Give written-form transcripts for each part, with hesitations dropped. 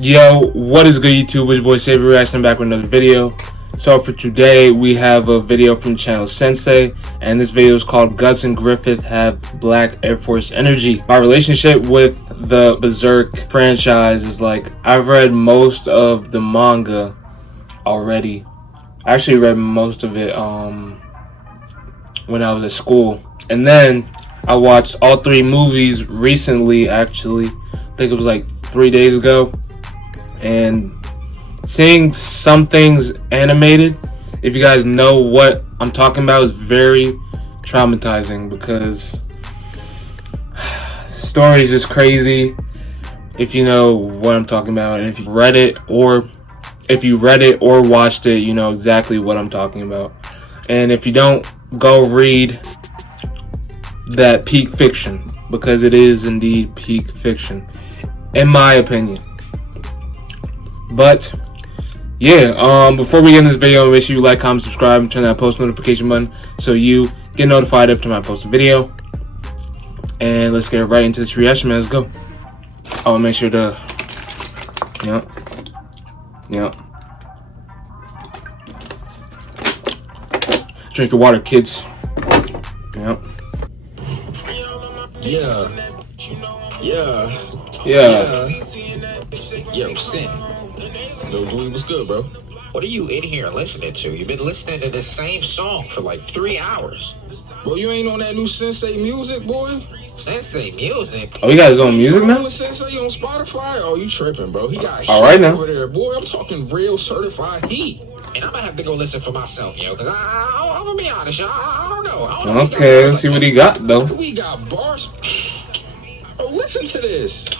Yo, what is good, YouTube? It's your boy SavyReacts. I'm back with another video. So for today, we have a video from the channel Sensei, and this video is called Guts and Griffith Have Black Air Force Energy. My relationship with the Berserk franchise is like, I've read most of the manga already. I actually read most of it when I was at school. And then I watched all 3 movies recently, actually. I think it was like 3 days ago. And seeing some things animated, if you guys know what I'm talking about, is very traumatizing because the story is just crazy. If you know what I'm talking about, and if you read it or watched it, you know exactly what I'm talking about. And if you don't, go read that peak fiction, because it is indeed peak fiction, in my opinion. But yeah, before we get into this video, make sure you like, comment, subscribe, and turn that post notification button so you get notified every time I post a video. And let's get right into this reaction, man. Let's go. I'll make sure to drink your water, kids. Yo, Sin. Yo, Dewey, what's good, bro? What are you in here listening to? You've been listening to the same song for like 3 hours. Bro, you ain't on that new Sensei music, boy? Sensei music? Oh, he got his own music now? Sensei on Spotify? Oh, you tripping, bro. He got all right now over there, boy. I'm talking real certified heat. And I'm gonna have to go listen for myself, yo, because I'm gonna be honest, y'all. I don't know. Okay, let's see what he got, though. We got bars. Oh, listen to this.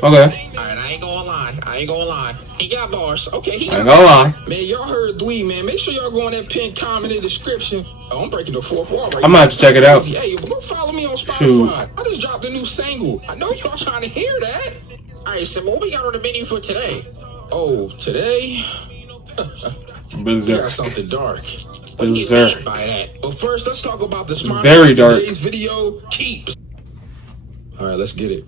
Okay. Alright, I ain't gonna lie. He got bars. Okay, he got bars. Man, y'all heard Dwee, man. Make sure y'all go on that pinned comment in the description. Oh, I'm breaking the fourth wall right now. I'm gonna have to check it out. Hey, go follow me on Spotify. Shoot. I just dropped a new single. I know y'all trying to hear that. Alright, so what we got on the menu for today? Oh, today? We got something dark. What do you mean by that? But first, let's talk about the sponsor Very of dark. today's video, Keeps. Alright, let's get it.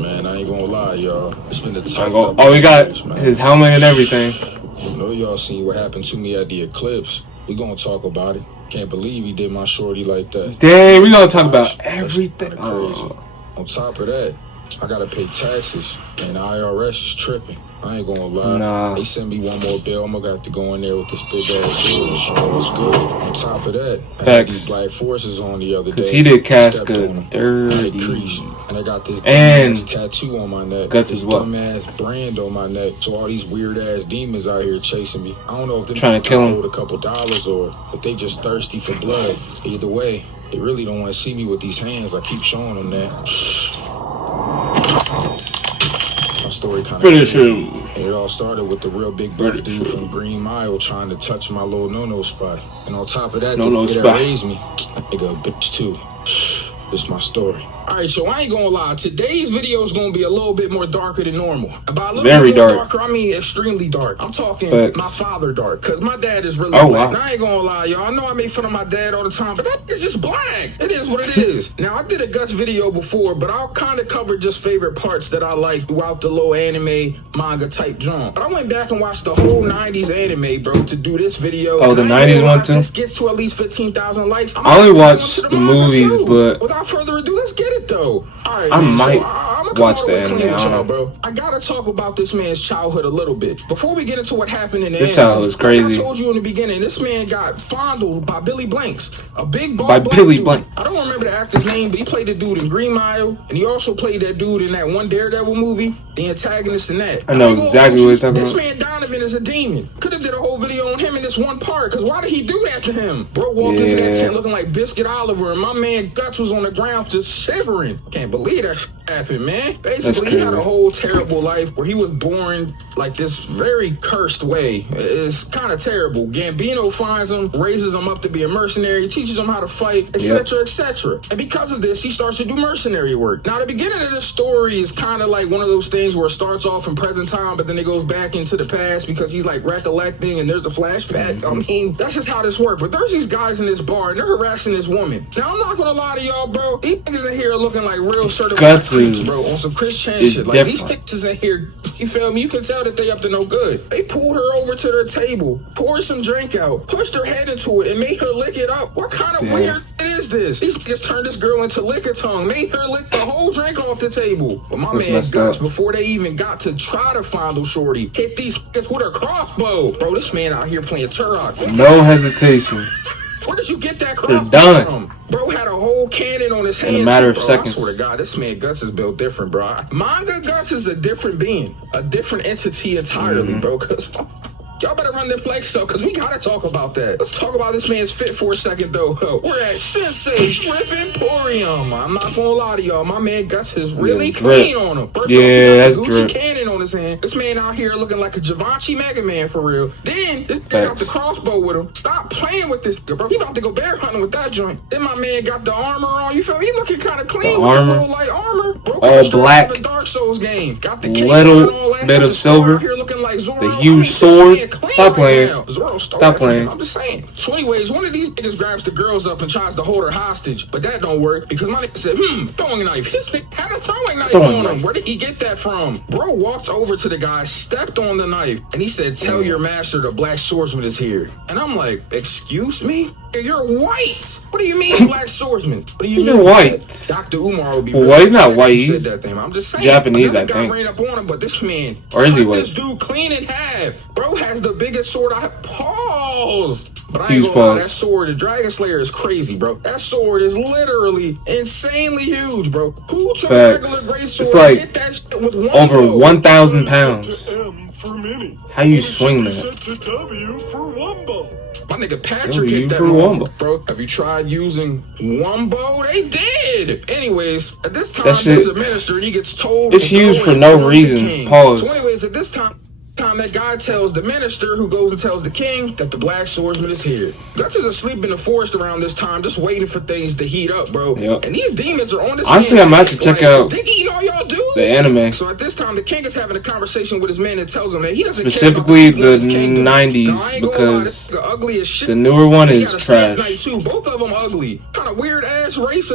Man, I ain't gonna lie, y'all. It's been a tough Oh, he got his helmet and everything. I know y'all seen what happened to me at the eclipse. We gonna talk about it. Can't believe he did my shorty like that. Dang, we gonna talk about everything. Crazy. On top of that, I gotta pay taxes, and the IRS is tripping. I ain't gonna lie. Nah. They sent me one more bill. I'm gonna have to go in there with this big ass bill and show what's good. On top of that, I had these black forces on the other day. Cause he did Casca dirty. And I got this and tattoo on my neck. Guts as well. Dumbass brand on my neck. So all these weird ass demons out here chasing me. I don't know if they're trying to kill him with a couple dollars or if they just thirsty for blood. Either way, they really don't want to see me with these hands. I keep showing them that. My story kind of finish him. It all started with the real big buff dude from Green Mile trying to touch my little no-no spot. And on top of that, the nigga that raised me, nigga a bitch too. This is my story. Alright, so I ain't gonna lie. Today's video is gonna be a little bit more darker than normal. About a little Very bit more dark. darker, I mean extremely dark. I'm talking my father dark, because my dad is really black. Wow. Now, I ain't gonna lie, y'all. I know I make fun of my dad all the time, but that is just black. It is what it is. Now, I did a Guts video before, but I'll kind of cover just favorite parts that I like throughout the little anime manga type genre. But I went back and watched the whole 90s anime, bro, to do this video. Oh, the 90s one too? This gets to at least 15,000 likes. I only watched the movies, but without further ado, let's get it though. All right, I man, might watch the anime. anime. I don't know, bro. I gotta talk about this man's childhood a little bit before we get into what happened in the This anime. childhood was crazy. Like I told you in the beginning, this man got fondled by Billy Blanks, a big bald by black Billy dude. Blanks. I don't remember the actor's name, but he played the dude in Green Mile, and he also played that dude in that one Daredevil movie, the antagonist in that. I know exactly what he's talking this about. Man Donovan is a demon. Could have did a whole video on him in this one part, because why did he do that to him? Bro walked into that tent looking like Biscuit Oliver, and my man Guts was on the ground just shivering. Can't believe that happened, man. Basically, he had a whole terrible life where he was born like this very cursed way. It's kind of terrible. Gambino finds him, raises him up to be a mercenary, teaches him how to fight, etc., etc. And And because of this, he starts to do mercenary work. Now, the beginning of the story is kind of like one of those things where it starts off in present time, but then it goes back into the past because he's like recollecting and there's a flashback. I mean, that's just how this works. But there's these guys in this bar and they're harassing this woman. Now, I'm not gonna lie to y'all, bro. These niggas in here are looking like real certified creeps, bro, on some Christian shit. Like, these niggas in here, you feel me? You can tell that they up to no good. They pulled her over to their table, poured some drink out, pushed her head into it, and made her lick it up. What kind of weird is this? These niggas turned this girl into lick-a-tongue, made her lick the whole drink off the table. But my man Guts, before they even got to try to find shorty, hit these niggas with a crossbow. Bro, this man out here playing Turok. No hesitation. Where did you get that crossbow from? Bro had a whole cannon on his hand. In a matter of seconds. I swear to God, this man Guts is built different, bro. Manga Guts is a different being, a different entity entirely, bro. Cause y'all better run their plays though, because we gotta talk about that. Let's talk about this man's fit for a second though. We're at Sensei's Drip Emporium. I'm not gonna lie to y'all, my man Guts is really clean on him. First off, he got the Gucci cannon on his hand. This man out here looking like a Givenchy Mega Man for real. Then this guy got the crossbow with him. Stop playing with this, bro. He about to go bear hunting with that joint. Then my man got the armor on. You feel me? He looking kind of clean with the little light armor. Bro, all black. A Dark Souls game. Got the little bit of silver. Here looking like Zoro. The huge sword. Stop playing. Stop playing. I'm just saying. So anyways, one of these niggas grabs the girls up and tries to hold her hostage, but that don't work because my nigga said, throwing knife. This nigga had a throwing knife on him. Where did he get that from? Bro walked over to the guy, stepped on the knife, and he said, tell your master the black swordsman is here. And I'm like, excuse me? You're white. What do you mean, black swordsman? What do you mean? You're white. Dr. Umar would be well, he's not white. He's said that thing. I'm just saying. Japanese, I think. Ran up on him, but this man, or is he white? This dude clean in half. Bro has the biggest sword I have. Pause. But I ain't gonna lie, that sword, the Dragon Slayer is crazy, bro. That sword is literally insanely huge, bro. Who took a regular great sword and hit that shit with one over blow? 1,000 pounds. How you swing that? My nigga Patrick hit that one, bro. Have you tried using Wumbo? They did. Anyways, at this time, there's a minister and he gets told it's huge for no reason. Pause. So anyways, at this time that guy tells the minister, who goes and tells the king, that the black swordsman is here. Guts is asleep in the forest around this time, just waiting for things to heat up, bro. And these demons are on this. Honestly, I'm about to check out the anime. So at this time, the king is having a conversation with his men and tells him that he doesn't specifically care about the 90s because the ugly as shit. The newer one is trash. Both of them ugly. Kind of weird ass race.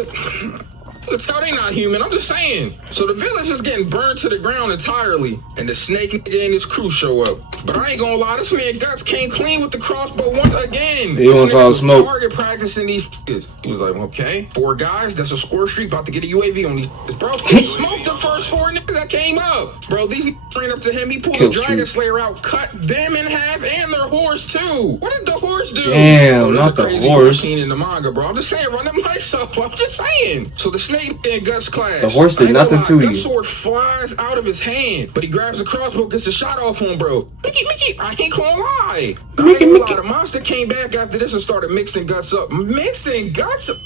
You can tell they not human. I'm just saying. So the village is getting burned to the ground entirely, and the snake nigga and his crew show up. But I ain't gonna lie, this man Guts came clean with the crossbow once again. He wants all the smoke. Target practicing these niggas. He was like, okay, 4 guys, that's a score streak, about to get a UAV on these niggas. Bro, he smoked the first 4 niggas that came up. Bro, these niggas ran up to him, he pulled the Dragon Slayer out, cut them in half, and their horse too. What did the horse do? Damn, not the horse. Scene in the manga, bro. I'm just saying, run them lights up. I'm just saying. So the snake and Guts clash. The horse did nothing to you. Guts' sword flies out of his hand, but he grabs the crossbow, gets a shot off on him, bro. Mickey, I ain't gonna lie. The monster came back after this and started mixing Guts up. Mixing Guts up?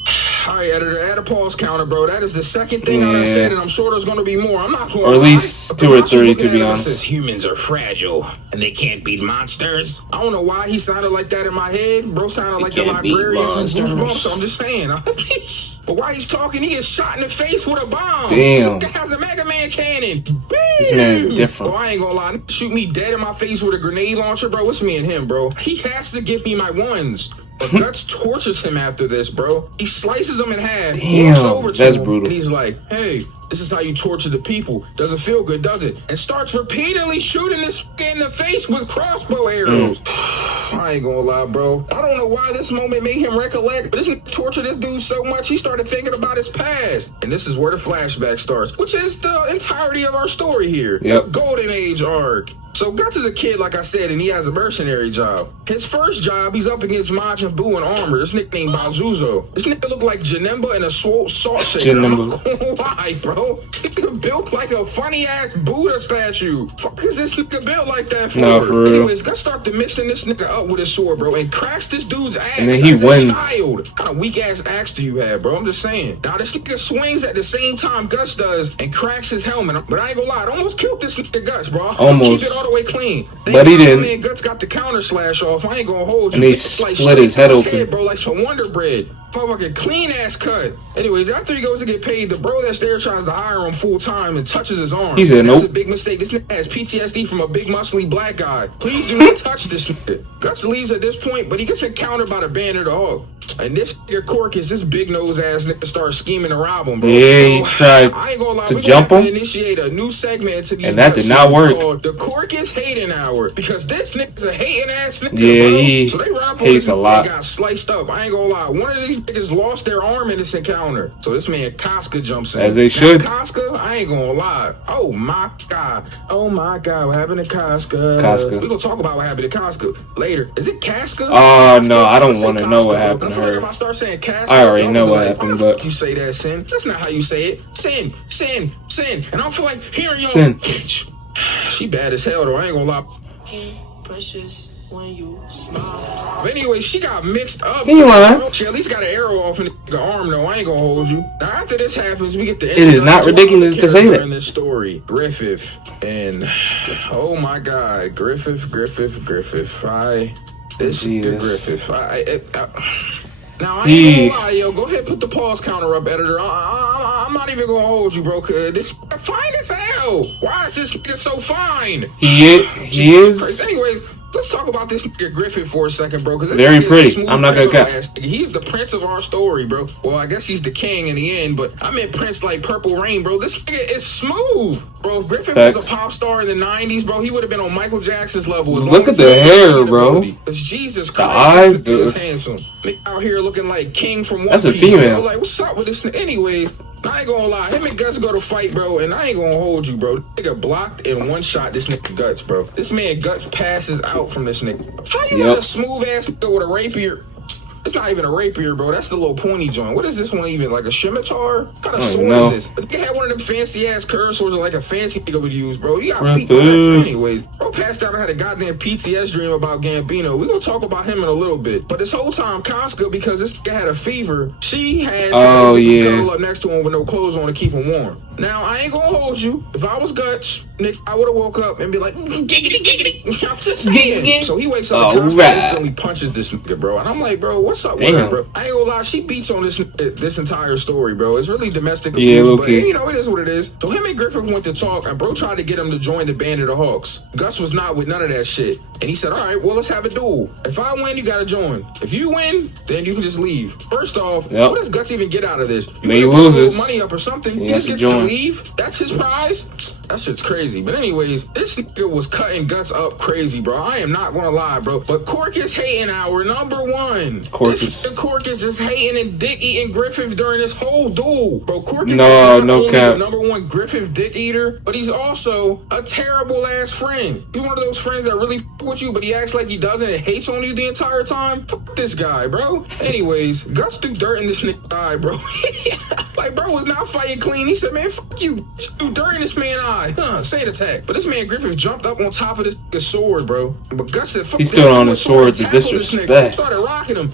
Alright, editor, add a pause counter, bro. That is the second thing I said, and I'm sure there's gonna be more. I'm not gonna lie. Or at least 2 or 3, to be honest. Says humans are fragile and they can't beat monsters. I don't know why he sounded like that in my head. Bro sounded like the librarian from Goosebumps, so I'm just saying. But while he's talking, he gets shot in the face with a bomb. Damn. This guy has a Mega Man cannon. This man is different. Bro, I ain't gonna lie. Shoot me dead in my face with a grenade launcher, bro. It's me and him, bro. He has to give me my ones. But Guts tortures him after this, bro. He slices him in half. Damn, over to that's him, brutal. And he's like, hey, this is how you torture the people. Doesn't feel good, does it? And starts repeatedly shooting this in the face with crossbow arrows. I ain't gonna lie, bro. I don't know why this moment made him recollect, but this nigga tortured this dude so much he started thinking about his past. And this is where the flashback starts, which is the entirety of our story here. Yep. Golden Age arc. So Guts is a kid, like I said, and he has a mercenary job. His first job, he's up against Majin Buu in armor. This nigga named Bazuzo. This nigga look like Janemba in a salt shaker. I'm not gonna lie, bro. This nigga built like a funny-ass Buddha statue. Fuck is this nigga built like that for? No, for real. Anyways, Guts started mixing this nigga up with his sword, bro, and cracks this dude's axe and then he as wins. a child. What kind of weak-ass axe do you have, bro? I'm just saying. Now, this nigga swings at the same time Guts does and cracks his helmet. But I ain't gonna lie, it almost killed this nigga Guts, bro. Almost. Keep it all the way clean. But he didn't. Man, Guts got the counter slash off. I ain't gonna hold you. And he split his head open. Bro, like some Wonder Bread. motherfucking clean ass cut. Anyways, after he goes to get paid, the bro that's there tries to hire him full time and touches his arm. He said That's nope. a big mistake. This nigga has PTSD from a big muscly black guy. Please do not touch this nigga. Guts leaves at this point, but he gets encountered by the band of the Hawk. And this nigga Corcus, this big nose ass nigga, starts scheming to rob him, bro. Yeah, he tried I ain't gonna lie, to jump him, initiate a new segment to these, and that did not work. Called the Corcus hating hour, because this nigga's a hating ass nigga. Yeah, bro. he so they run up hates on a lot. They got sliced up. I ain't gonna lie. One of these niggas lost their arm in this encounter. So this man Casca jumps in. As they should. Now, Casca, I ain't gonna lie. Oh my god. Oh my god. What happened to Casca? Casca. We gonna talk about what happened to Casca later. Is it Casca? Oh no, I don't want to know what happened to I feel like her. if I start saying Casca, I already know what happened, but you say that, Sin. That's not how you say it. Sin, sin, sin. And I don't feel like hearing your Sin. bitch. She bad as hell though. I ain't gonna lie. Precious when you smile. But anyway, she got mixed up. He lying. She at least got an arrow off in the arm though. I ain't gonna hold you. Now after this happens, we get the It is not ridiculous to say that. in this story, Griffith, and oh my god, Griffith. This Jesus. Griffith. Now, I ain't gonna lie, yo. Go ahead, put the pause counter up, editor. I'm not even gonna hold you, bro, cause this fine as hell. Why is this nigga so fine? He is. Christ. Anyways, let's talk about this nigga Griffith for a second, bro, cause this Very nigga is a pretty. smooth I'm not gonna criminal cut. ass nigga. He's the prince of our story, bro. Well, I guess he's the king in the end, but I meant Prince like Purple Rain, bro. This nigga is smooth, bro. If Griffith was a pop star in the 90s, bro, he would have been on Michael Jackson's level. Look at the hair, bro. Jesus The Christ, eyes, this nigga is dude. handsome. Nigga out here looking like King from One That's a Piece, female. bro. Like, what's up with this nigga? Anyways, I ain't gonna lie. Him and Guts go to fight, bro, and I ain't gonna hold you, bro. This nigga blocked and one shot this nigga Guts, bro. This man Guts passes out from this nigga. How you let a smooth ass nigga with a rapier? It's not even a rapier, bro. That's the little pointy joint. What is this one even? Like a scimitar? What kind of sword is this? But they had one of them fancy ass curve swords like a fancy nigga would use, bro. You got beat by that. Anyways, bro passed out and had a goddamn PTS dream about Gambino. We gonna talk about him in a little bit. But this whole time, Casca, because this nigga had a fever, she had to basically cuddle up next to him with no clothes on to keep him warm. Now, I ain't gonna hold you. If I was Guts, Nick, I would have woke up and be like, giggity, giggity. I'm just saying. So he wakes up and instantly punches this nigga, bro. And I'm like, bro, what's up with her, bro? I ain't gonna lie, she beats on this entire story, bro. It's really domestic abuse, but you know, it is what it is. So him and Griffith went to talk, and bro tried to get him to join the band of the Hawks. Gus was not with none of that shit. And he said, all right, well, let's have a duel. If I win, you gotta join. If you win, then you can just leave. First off, what does Guts even get out of this? You put a little money up or something. He just gets to leave. That's his prize. That shit's crazy. But anyways, this nigga was cutting Guts up crazy, bro. I am not gonna lie, bro. But Corcus hating hour number one. Corcus is hating and dick eating Griffith during this whole duel, bro. Corcus is not only the number one Griffith dick eater, but he's also a terrible ass friend. He's one of those friends that really f with you, but he acts like he doesn't and hates on you the entire time. Fuck this guy, bro. Anyways, Guts threw dirt in this nigga's eye, bro. Like, bro was not fighting clean. He said, man, fuck you. Threw dirt in this man's eye. Sand attack. But this man Griffith jumped up on top of this nigga's sword, bro. But Gus said, fuck. He stood on his sword to disrespect. Started rocking him.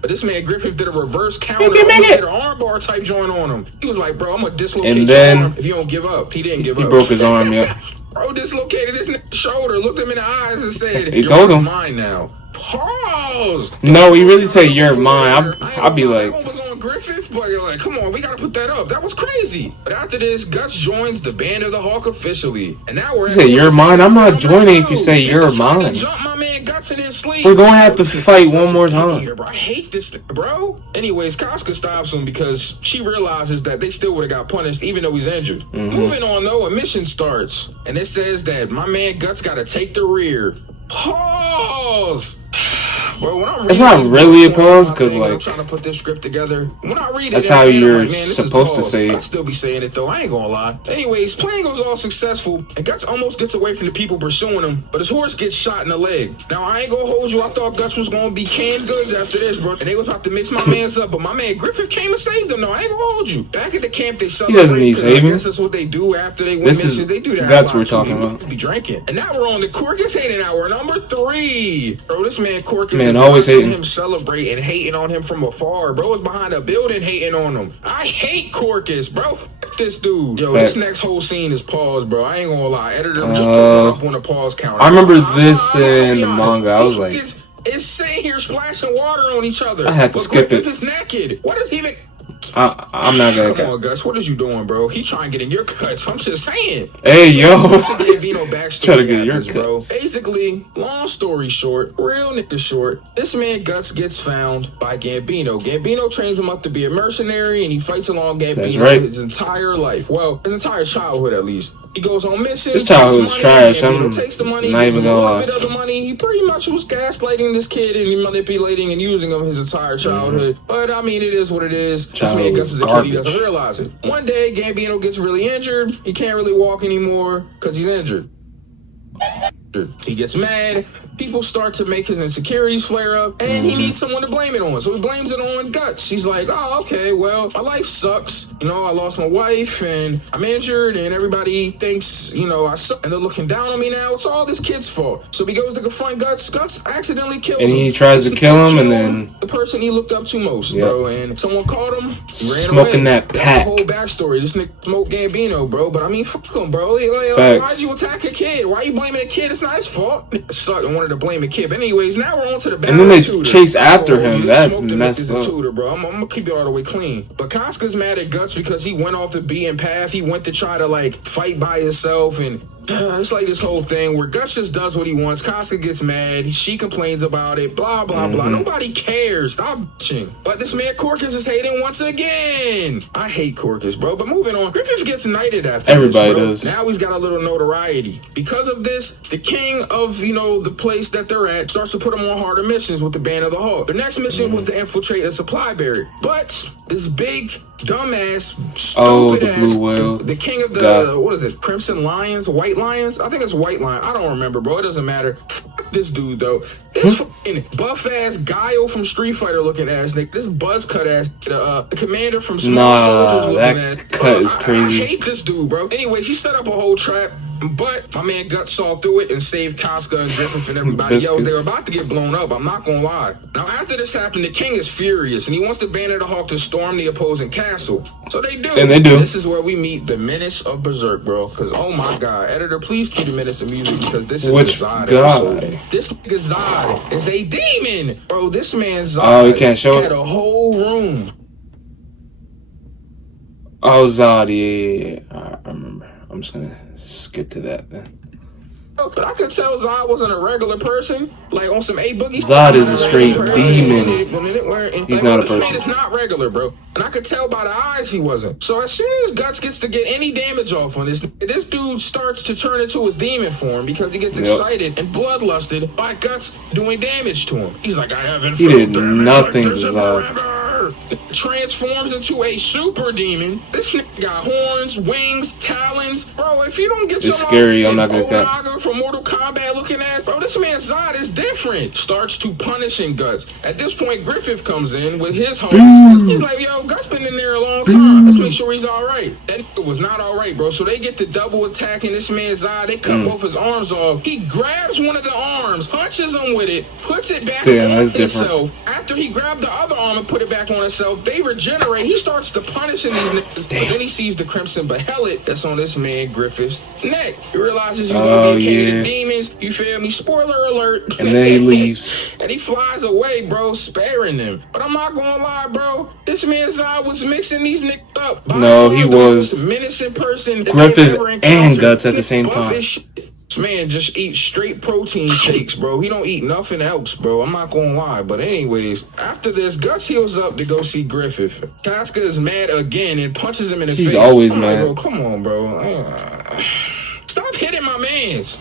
But this man Griffith did a reverse counter, did an armbar type joint on him. He was like, bro, I'm gonna dislocate your arm if you don't give up. He didn't give up. He broke his arm, yeah. Bro dislocated his shoulder, looked him in the eyes and said, he told him, mine now. Pause. No, he really said, you're mine. I'll be like, that one was on Griffith, but you're like, come on, we gotta put that up. That was crazy. But after this, Guts joins the band of the Hawk officially. And now we're he said, you're mine. I'm not joining if you say you're mine. Jump my man Guts in his sleep. We're gonna have to fight one more time. I hate this, bro. Anyways, Casca stops him because she realizes that they still would have got punished even though he's injured. Moving on though, a mission starts. And it says that my man Guts gotta take the rear. Pause. Bro, when I'm it's not really a pause because like I'm trying to put this script together. When I read it, that's how you're like, supposed to say it. I still be saying it though. I ain't gonna lie. Anyways, plan goes all successful, and Guts almost gets away from the people pursuing him, but his horse gets shot in the leg. Now I ain't gonna hold you. I thought Guts was gonna be canned goods after this, bro, and they was about to mix my mans up. But my man Griffith came and saved them. No, I ain't gonna hold you. Back at the camp, they celebrate. He doesn't need saving. I guess that's what they do after they win missions. They do that. Guts we're talking about. Be drinking, and now we're on the Corcus hating hour number 3. Bro, this man Corcus man is always hating him celebrate and hating on him from afar. Bro is behind a building hating on him. I hate Corcus, bro. F this dude. Yo, this next whole scene is pause, bro. I ain't gonna lie. Editor, I'm just putting up on a pause counter. I remember this in the manga. I was like, is sitting here splashing water on each other. I had to skip Griffith it. is naked. What is he even? I'm not gonna. Come on, Gus. What is you doing, bro? He trying to get in your cuts. I'm just saying. Hey, yo. Try to get your cuts, bro. Basically, long story short, real nigga short, this man Guts gets found by Gambino. Gambino trains him up to be a mercenary, and he fights along Gambino his entire life. Well, his entire childhood, at least. He goes on missions. His childhood was trash. Gambino takes the money, not even gonna lie. bit of the money. He pretty much was gaslighting this kid and manipulating and using him his entire childhood. But I mean, it is what it is. This man Gus is a kid. He doesn't realize it. One day, Gambino gets really injured. He can't really walk anymore because he's injured. He gets mad. People start to make his insecurities flare up, and he needs someone to blame it on. So he blames it on Guts. He's like, oh, okay, well, my life sucks. You know, I lost my wife, and I'm injured, and everybody thinks, you know, I suck, and they're looking down on me now. It's all this kid's fault. So he goes to confront Guts. Guts accidentally kills him. And he tries to kill him, and then the person he looked up to most, bro. And someone caught him. He ran smoking away. that That's pack. the whole backstory. This nigga smoked Gambino, bro. But I mean, fuck him, bro. Like, why'd you attack a kid? Why are you blaming a kid? It's not his fault. Sucked and wanted to blame a kid. But anyways, now we're on to the battle. And then they tutor. chase after him. That's messed up. Tutor, bro. I'm gonna keep it all the way clean. But Casca's mad at Guts because he went off the beaten path. He went to try to like fight by himself, and it's like this whole thing where Guts just does what he wants. Casca gets mad. She complains about it. Blah blah blah. Nobody cares. Stop bitching. But this man Corcus is hating once again. I hate Corcus, bro. But moving on, Griffith gets knighted after Everybody this, does. Now he's got a little notoriety. Because of this, the king of, you know, the place that they're at starts to put them on harder missions with the Band of the Hawk. The next mission was to infiltrate a supply barrier. But this big, dumbass, stupid ass, the king of the, what is it, Crimson Lions, White Lions? I think it's White Lion. I don't remember, bro. It doesn't matter. Fuck this dude, though. This fucking buff-ass Guile from Street Fighter looking ass nigga. This buzz cut ass, the commander from Small Soldiers looking ass. That cut is crazy. I hate this dude, bro. Anyways, he set up a whole trap. But my man Guts saw through it and saved Casca and Griffith and everybody else. They were about to get blown up, I'm not gonna lie. Now after this happened, the king is furious and he wants the Band of the Hawk to storm the opposing castle. So they do. And they do. This is where we meet the Menace of Berserk, bro. Because oh my god, editor, please cue the Menace of music because this is the Zod episode. This nigga Zod is a demon, bro. This man Zod he can't show had it. a whole room. Oh, Zod, yeah. I remember. I'm just gonna skip to that then. But I could tell Zod wasn't a regular person, like on some A-Boogie. Zod is a straight demon. He's not a person. This man is not regular, bro. And I could tell by the eyes he wasn't. So as soon as Guts gets to get any damage off on this dude starts to turn into his demon form because he gets excited and bloodlusted by Guts doing damage to him. He's like, I haven't He did nothing to Zod. Transforms into a super demon. This nigga got horns, wings, talons. Bro, if you don't get it's scary, I'm not gonna cut from Mortal Kombat looking at, bro, this man Zod is different. Starts to punishing Guts. At this point, Griffith comes in with his homies. He's like, yo, Guts been in there a long time. Let's make sure he's alright. That nigga was not alright, bro. So they get the double attacking this man Zod. They cut both his arms off. He grabs one of the arms, punches him with it, puts it back on himself. After he grabbed the other arm and put it back on himself, they regenerate. He starts to punishing these niggas. But then he sees the crimson behelit that's on this man Griffith's neck. He realizes he's gonna be a king of demons. You feel me? Spoiler alert. And then he leaves. And he flies away, bro, sparing them. But I'm not gonna lie, bro. This man Zod was mixing these niggas up. No, he was menacing person. Griffith and Guts at the same time. This man just eats straight protein shakes, bro. He don't eat nothing else, bro. I'm not gonna lie. But anyways, after this, Guts heals up to go see Griffith. Casca is mad again and punches him in the face. He's always mad. Like, bro, come on, bro. Stop hitting my mans.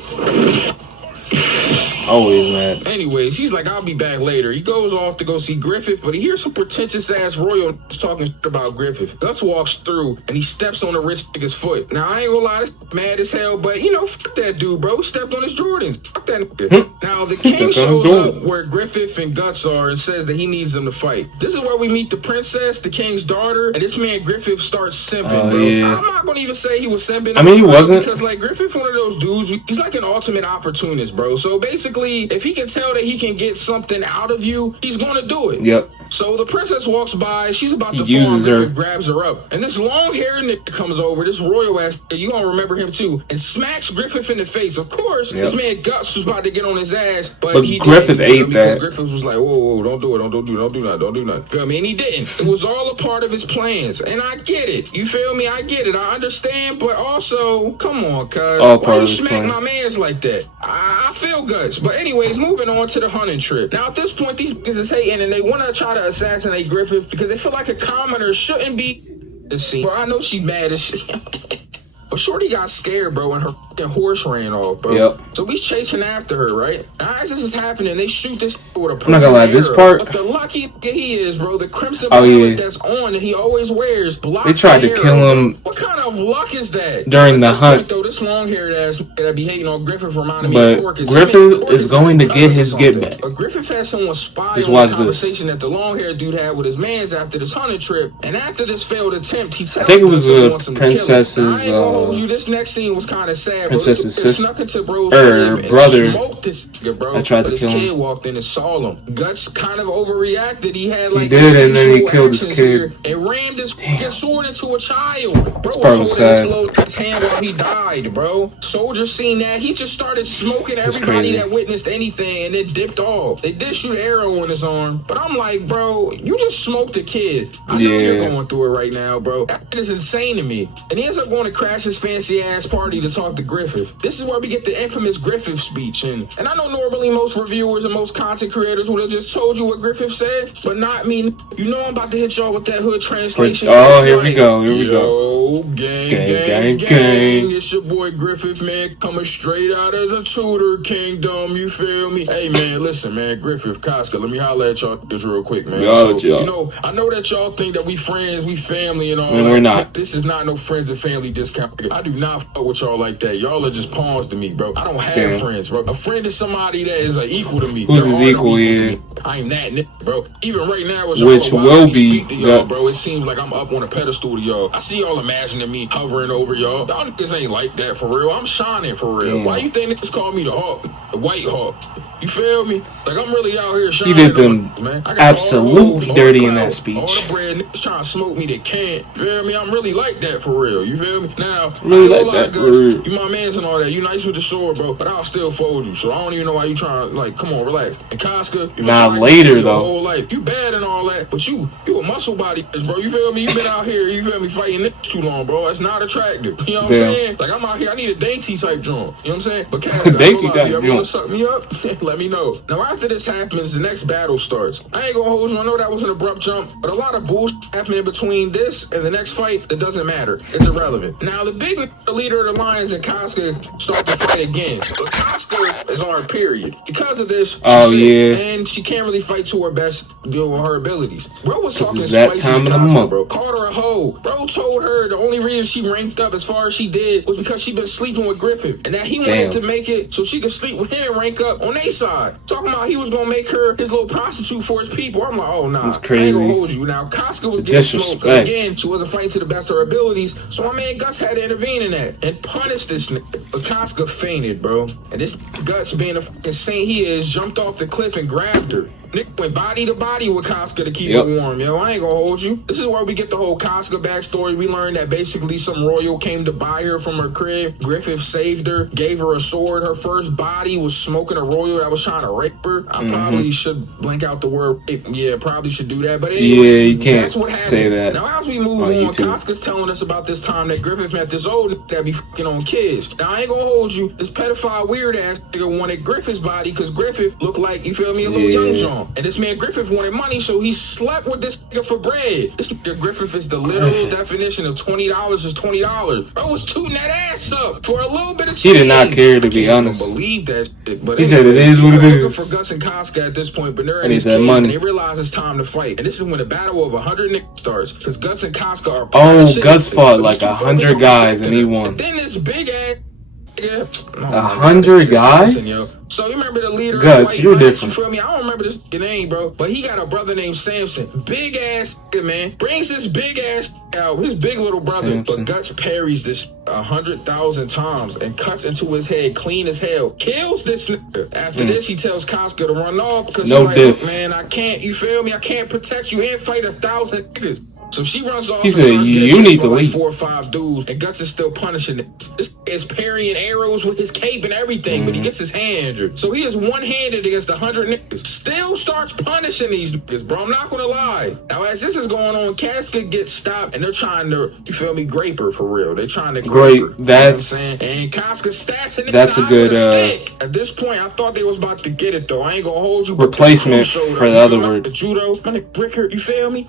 Always mad. Anyways, he's like, I'll be back later. He goes off to go see Griffith, but he hears some pretentious ass royal talking shit about Griffith. Guts walks through and he steps on the rich nigga's foot. Now I ain't gonna lie, this mad as hell, but you know, fuck that dude, bro. He stepped on his Jordans. Fuck that nigga. Now the king shows up where Griffith and Guts are and says that he needs them to fight. This is where we meet the princess, the king's daughter, and this man Griffith starts simping, bro. Yeah. I'm not gonna even say he was simping. I mean, he wasn't. Because like Griffith, one of those dudes, he's like an ultimate opportunist, bro. So basically, basically, if he can tell that he can get something out of you, he's gonna do it. Yep. So the princess walks by, she's about to uses fall, her. Griffith grabs her up, and this long-haired nigga comes over, this royal ass, you gonna remember him too, and smacks Griffith in the face. Of course, this man Guts was about to get on his ass, but he Griffith didn't, ate that. Griffith was like, whoa, don't do it, don't do nothing. Feel me? And he didn't. It was all a part of his plans, and I get it. You feel me? I get it. I understand, but also, come on, cuz. Why you smack my mans like that? I feel Guts. But anyways, moving on to the hunting trip. Now, at this point, these niggas is hating, and they want to try to assassinate Griffith because they feel like a commoner shouldn't be the scene. Bro, I know she mad as shit. But Shorty got scared, bro, and her horse ran off, bro. Yep. So he's chasing after her, right? Now, as this is happening, they shoot this with a poison I'm not gonna lie, this part. But the lucky he is, bro, the crimson helmet that's on that he always wears blocks. They tried to kill him. What kind of luck is that? During the hunt. Though, this long-haired ass that be hating on Griffith reminded me of Corcus. Griffith is going to get his get back. But Griffith had someone spy on the conversation that the long-haired dude had with his mans after this hunting trip. And after this failed attempt, he tells I think it was a princess's. I ain't gonna hold you. This next scene was kind of sad, bro. Princess's sister, snuck into bro's crib and brother. smoked this nigga, bro. I tried to his kill kid him. walked in and saw him. Guts kind of overreacted. He had like and then he killed his kid. And rammed his fucking sword into a child. Bro was holding his hand while he died, bro. Soldier seen that. He just started smoking everybody that witnessed anything and then dipped off. They did shoot an arrow in his arm, but I'm like, bro, you just smoked a kid. I know you're going through it right now, bro. That is insane to me. And he ends up going to crash his fancy ass party to talk to Griffith. This is where we get the infamous Griffith speech. And I know normally most reviewers and most content creators would have just told you what Griffith said, but not me. You know I'm about to hit y'all with that hood translation. Oh, here we go. Gang. It's your boy Griffith, man, coming straight out of the Tudor Kingdom. You feel me? Hey, man, listen, man, Griffith, Casca, let me holler at y'all this real quick, man. You know, I know that y'all think that we friends, we family and all that. We're not. This is not no friends and family discount. I do not fuck with y'all like that. Y'all are just pawns to me, bro. I don't have friends, bro. A friend is somebody that is equal to me. Who's his equal, yeah. I'm that nigga, bro. Even right now, which will be to y'all, bro. It seems like I'm up on a pedestal to y'all. I see y'all imagining me hovering over y'all. Y'all niggas ain't like that for real. I'm shining for real. Why you think niggas call me the Hawk, the White Hawk? You feel me? Like I'm really out here shining. He did them man. absolutely dirty in that speech. All the bread niggas trying to smoke me that can't. You feel me? I'm really like that for real. You feel me? Now, really like that. You my mans and all that. You nice with the sword, bro. But I'll still fold you. So I don't even know why you trying. Like, come on, relax. And Casca, you later though. Whole life. You bad and all that, but you a muscle body, bro. You feel me? You been out here. You feel me? Fighting niggas too long, bro. That's not attractive. You know what I'm saying? Like I'm out here. I need a dainty type joint. You know what I'm saying? But Casca, if you ever want to suck me up, let me know. Now after this happens, the next battle starts. I ain't gonna hold you. I know that was an abrupt jump, but a lot of bullshit happening between this and the next fight that doesn't matter. It's irrelevant. Now the big leader of the Lions and Casca start to fight again. But Casca is on her period. Because of this, and she can't really fight to her best deal with her abilities. Bro was talking spicy to Casca, bro. Called her a hoe. Bro told her the only reason she ranked up as far as she did was because she been sleeping with Griffith. And that he wanted to make it so she could sleep with him and rank up on their side. Talking about he was gonna make her his little prostitute for his people. I'm like, oh nah, that's crazy. I ain't gonna hold you. Now Casca was getting smoked. Again, she wasn't fighting to the best of her abilities. So my man Guts had to intervene in that and punish this nigga. But Casca fainted, bro. And this Guts, being a fucking saint he is, jumped off the cliff and grabbed her. Nick went body to body with Casca to keep it warm, yo. I ain't gonna hold you. This is where we get the whole Casca backstory. We learned that basically some royal came to buy her from her crib. Griffith saved her, gave her a sword. Her first body was smoking a royal that was trying to rape her. I probably should blank out the word rape. Yeah, probably should do that. But anyways, you can't that's what happened. say that. Now as we move on, Casca's telling us about this time that Griffith met this old nigga that be fucking on kids. Now I ain't gonna hold you. This pedophile weird ass nigga wanted Griffith's body because Griffith looked like, you feel me, a little young John. And this man Griffith wanted money, so he slept with this nigga for bread. This nigga Griffith is the literal definition of $20 is $20. Bro was tooting that ass up for a little bit of change. He did not care, to be honest. I can't believe that shit. But he said it is what it is. For Guts and Casca at this point, but they're in this cave and they realize it's time to fight. And this is when the battle of 100 niggas starts. Because Guts and Casca are Guts fought like 100 guys and he won. And then this big ass 100 guys? Yo. So you remember the leader Guts, of you're White Knights, you different. feel me? I don't remember this name, bro. But he got a brother named Samson. Big ass man. Brings this big ass out. His big little brother. Samson. But Guts parries this 100,000 times and cuts into his head clean as hell. Kills this nigga. After this, he tells Casca to run off because No he's like, diff. look, man, I can't, you feel me? I can't protect you and fight 1,000 niggas. So she runs off. He said, you need to leave. 4 or 5 dudes, and Guts is still punishing it. This is parrying arrows with his cape and everything, but he gets his hand injured. So he is one-handed against 100 niggas. Still starts punishing these niggas, bro. I'm not gonna lie. Now, as this is going on, Casca gets stopped, and they're trying to, you feel me, grape her for real. They're trying to grape her. That's, you know what I'm saying? And Casca stabs the nigga that's a good stick. At this point, I thought they was about to get it, though. I ain't gonna hold you. replacement for the other word. The judo, my nigga Bricker, you feel me?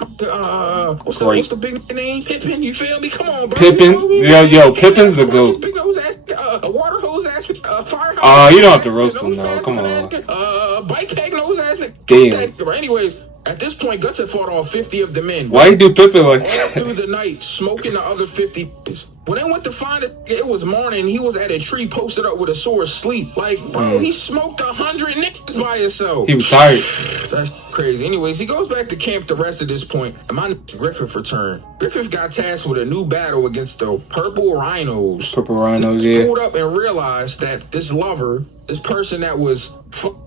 What's the big name? Pippin, you feel me? Come on, bro. Pippin? Yo, Pippin's the GOAT. Big nose ass, a water hose ass, firehouse. You don't have to roast him though. Come on. Bike peg nose ass. Damn. Anyways, at this point, Guts had fought all 50 of the men. Why you do Pippin like All that? through the night, smoking the other 50 niggas. When they went to find it, it was morning. He was at a tree posted up with a sword asleep. Like, bro, he smoked 100 niggas by himself. He was tired. That's crazy. Anyways, he goes back to camp the rest of this point, and my Griffith returned. Griffith got tasked with a new battle against the Purple Rhinos. Purple Rhinos, He yeah. pulled up and realized that this lover, this person that was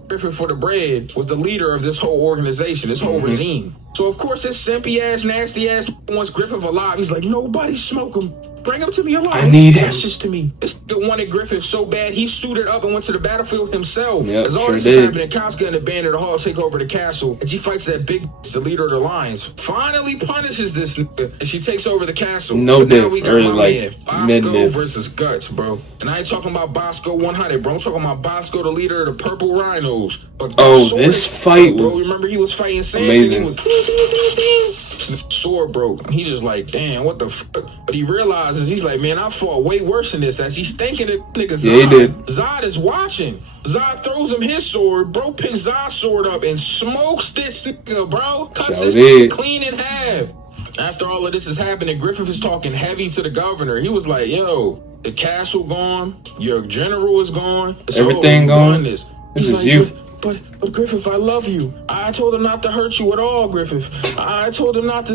Griffith for the bread, was the leader of this whole organization, this whole regime. So, of course, this simpy ass, nasty ass wants Griffith alive. He's like, nobody smoke him. Bring him to me alive. I need him. Precious to me. This nigga wanted Griffith so bad, he suited up and went to the battlefield himself. Yep, As all sure this did. is happening, Casca and the band of the Hall take over the castle, and she fights that big, the leader of the Lions. Finally punishes this nigga, and she takes over the castle. No But now diff, we got or my like man, Bosco mid-diff. versus Guts, bro. And I ain't talking about Bosco 100, bro. I'm talking about Bosco, the leader of the Purple Rhinos. But Oh, sword this is- fight bro, was remember he was fighting Samson. amazing. He was sword broke. He just like, damn, what the fuck? But he realizes, he's like, man, I fought way worse than this. As he's thinking that nigga Zod, Yeah, he did. Zod is watching. Zod throws him his sword. Bro picks Zod's sword up and smokes this nigga, bro. Cuts Sure his did. nigga clean in half. After all of this is happening, Griffith is talking heavy to the governor. He was like, yo, the castle gone. Your general is gone. It's Everything over. We gone. won This This He's is like, you. But Griffith, I love you. I told him not to hurt you at all, Griffith. I told him not to,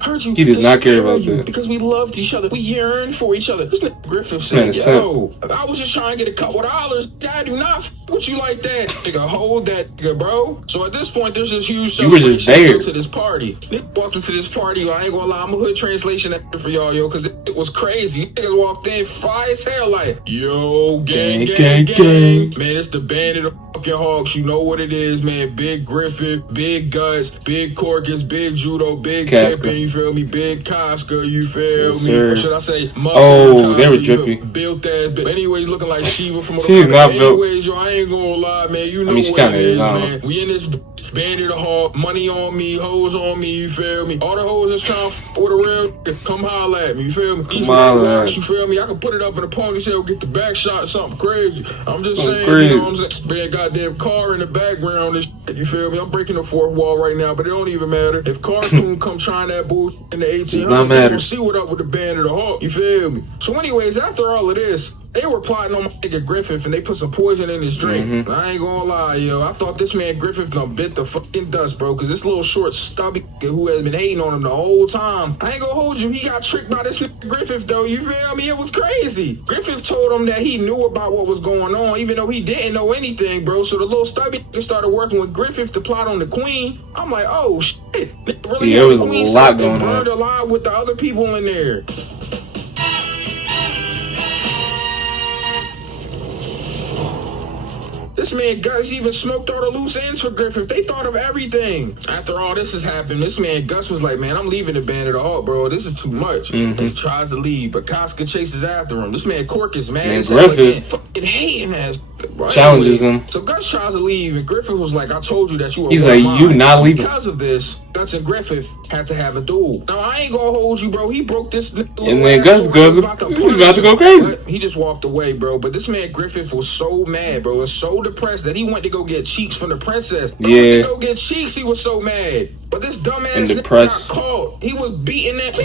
hurt you. He does to not care spare about you, that. because we loved each other. We yearned for each other. This nigga Griffith Man, said, it's yo, I was just trying to get a couple dollars. I do not f with you like that. Nigga, hold that, nigga, bro. So at this point, there's this huge You were just celebration there. to this party. Nigga walked into this party. I ain't gonna lie, I'm a hood translation for y'all, yo, because it was crazy. Niggas walked in, fly as hell, like, yo, gang, gang, gang. Man, it's the band of the fucking Hawks. You know what it is, man. Big Griffith, big Guts, big Corkus, big Judo, big Casca. Pippin, you feel me? Big Casca, you feel Yes, me? sir. Or should I say Muscle? Oh, they Casca, were you feel drippy. me? Built that bitch. Anyways, looking like Shiva from She's not built. Anyways, yo, I ain't gonna lie, man. You know mean, she what it kinda is, is, huh? man. We in this band of the Hawk, money on me, hoes on me, you feel me? All the hoes that's trying to f with a real nigga, come holler at me, you feel me? These holler red at rocks, me. you feel me? I can put it up in a ponytail, get the back shot, something crazy. I'm just Something saying, crazy. you know what I'm saying? Man, goddamn car in the background and shit, you feel me? I'm breaking the fourth wall right now, but it don't even matter. If Cartoon come trying that bullshit in the 1800s, not we matter. gonna see what up with the band of the Hawk, you feel me? So anyways, after all of this, they were plotting on my nigga Griffith and they put some poison in his drink. I ain't gonna lie, yo. I thought this man Griffith done bit the fucking dust, bro. Cause this little short stubby nigga who has been hating on him the whole time. I ain't gonna hold you. He got tricked by this nigga Griffith though. You feel me? It was crazy. Griffith told him that he knew about what was going on, even though he didn't know anything, bro. So the little stubby nigga started working with Griffith to plot on the queen. I'm like, oh shit. Nigga really Yeah, had it the was a queen lot slept and going on. burned alive with the other people in there. This man Gus even smoked all the loose ends for Griffith. They thought of everything. After all this has happened, this man Gus was like, man, I'm leaving the band of the Hawk, bro. This is too much. And he tries to leave, but Casca chases after him. This man Corkus, man, Man, this hell again, Griffith fucking hating ass. Bro. challenges him. So Gus tries to leave, and Griffith was like, I told you that you were He's one of like, you mine. not leaving. Because of this, Gus and Griffith had to have a duel. Now, I ain't gonna hold you, bro. He broke this And then Gus goes goes, about to he's about to go punish him. crazy. But he just walked away, bro. But this man Griffith was so mad, bro. Was so depressed that he went to go get cheeks from the princess. He went to go get cheeks. He was so mad. But this dumbass And nigga depressed. got caught. He was beating that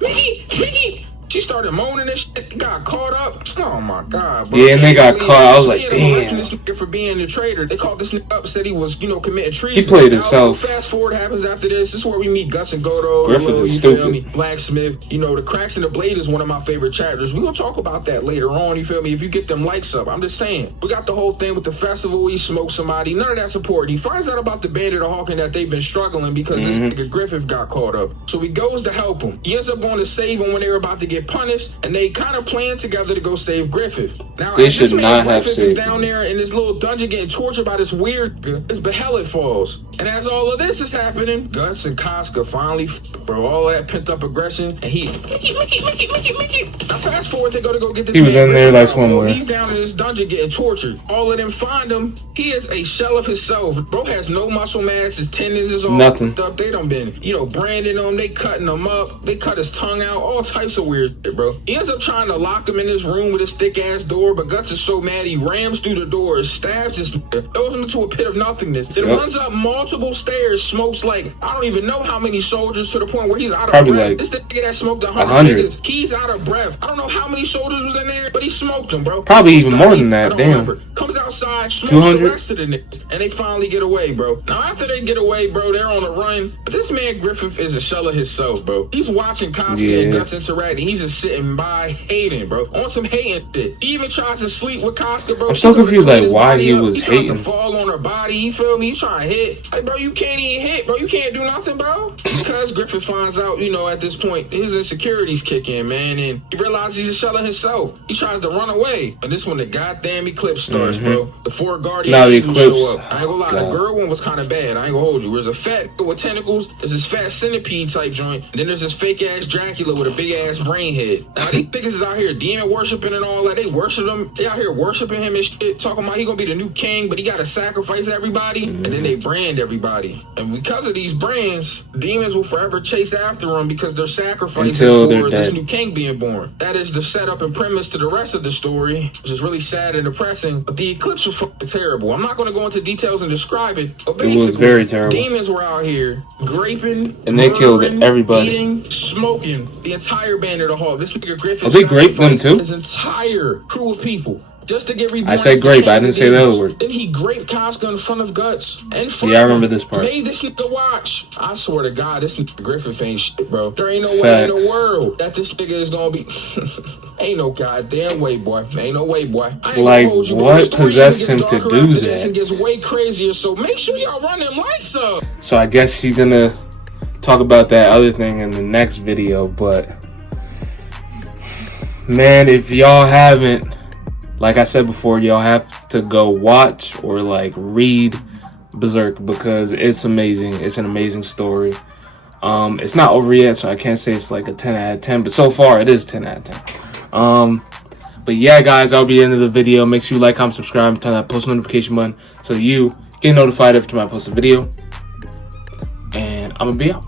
Mickey. She started moaning and shit, got caught up. Oh my god, bro. Yeah, and they got caught. I was like, damn. This nigga for being the traitor. They caught this nigga up, said he was, committing treason. He played himself. Fast forward happens after this. This is where we meet Guts and Godo. Griffith is you stupid. feel me? Blacksmith. The cracks in the blade is one of my favorite chapters. We're gonna talk about that later on, you feel me? If you get them likes up. I'm just saying. We got the whole thing with the festival. He smoked somebody. None of that support. He finds out about the Bandit of Hawking that they've been struggling because this nigga Griffith got caught up. So he goes to help him. He ends up going to save him when they were about to get punished, and they kind of plan together to go save Griffith. Now, they should not have Griffith saved is down there in this little dungeon getting tortured by this weird, this behelit falls. And as all of this is happening, Guts and Casca finally, bro, all of that pent up aggression, and he, Mickey. Now fast forward, they go get this. He was in there like somewhere. He's down in this dungeon getting tortured. All of them find him. He is a shell of himself. Bro has no muscle mass. His tendons is all nothing up. They done been, branding him. They cutting him up. They cut his tongue out. All types of weird shit, bro. He ends up trying to lock him in this room with his thick ass door, but Guts is so mad he rams through the door, stabs this nigga, throws him into a pit of nothingness. Then runs up multiple stairs, smokes like I don't even know how many soldiers to the point where he's out of breath. Like this nigga that smoked 100 niggas, he's out of breath. I don't know how many soldiers was in there, but he smoked them, bro. Probably even more than that. Damn. Remember. Comes outside, smokes the rest of the niggas, and they finally get away, bro. Now after they get away, bro, they're on the run. But this man Griffith is a shell of himself, bro. He's watching Casca and Guts interact, and he's just sitting by hating, bro. On some hating shit. He even tries to sleep with Casca, bro. I'm so confused, like why he was hating. He tries to fall on her body. You feel me? He trying to hit. Like, bro, you can't even hit, bro. You can't do nothing, bro. Because Griffith finds out, at this point, his insecurities kick in, man, and he realizes he's a shell of himself. He tries to run away, and this when the goddamn eclipse starts, bro. The 4 guardian angels show up. I ain't gonna lie, the girl one was kind of bad. I ain't gonna hold you. There's a fat with tentacles. There's this fat centipede type joint, and then there's this fake ass Dracula with a big ass brain head. Now these niggas is out here demon worshiping and all that. They worship him. They out here worshiping him and shit, talking about he gonna be the new king, but he gotta sacrifice everybody, and then they brand everybody. And because of these brands, demons will forever chase after him because they're sacrifices for this new king being born. That is the setup and premise to the rest of the story, which is really sad and depressing. But the eclipse was fucking terrible. I'm not gonna go into details and describe it, but basically, it was very terrible. Demons were out here graping, and they killed everybody, eating, smoking the entire Bandit of Hawk. This nigga Griffith, they grape them too? His entire crew of people. Just to get reborn. I said grape, I didn't say the other word. Then he graped Casca in front of Guts. And I remember this part. Made this nigga watch. I swear to God, this nigga Griffith ain't shit, bro. There ain't no way in the world that this nigga is gonna be. Ain't no goddamn way, boy. Ain't no way, boy. Like, what possessed him to do that? And gets way crazier, so make sure y'all run them lights up. So I guess she's gonna talk about that other thing in the next video, but man, if y'all haven't, like I said before, y'all have to go watch or like read Berserk because it's amazing. It's an amazing story. It's not over yet, so I can't say it's like a 10 out of 10, but so far it is 10 out of 10. But yeah, guys, that'll be the end of the video. Make sure you like, comment, subscribe, and turn that post notification button so that you get notified every time I post a video. And I'm gonna be out.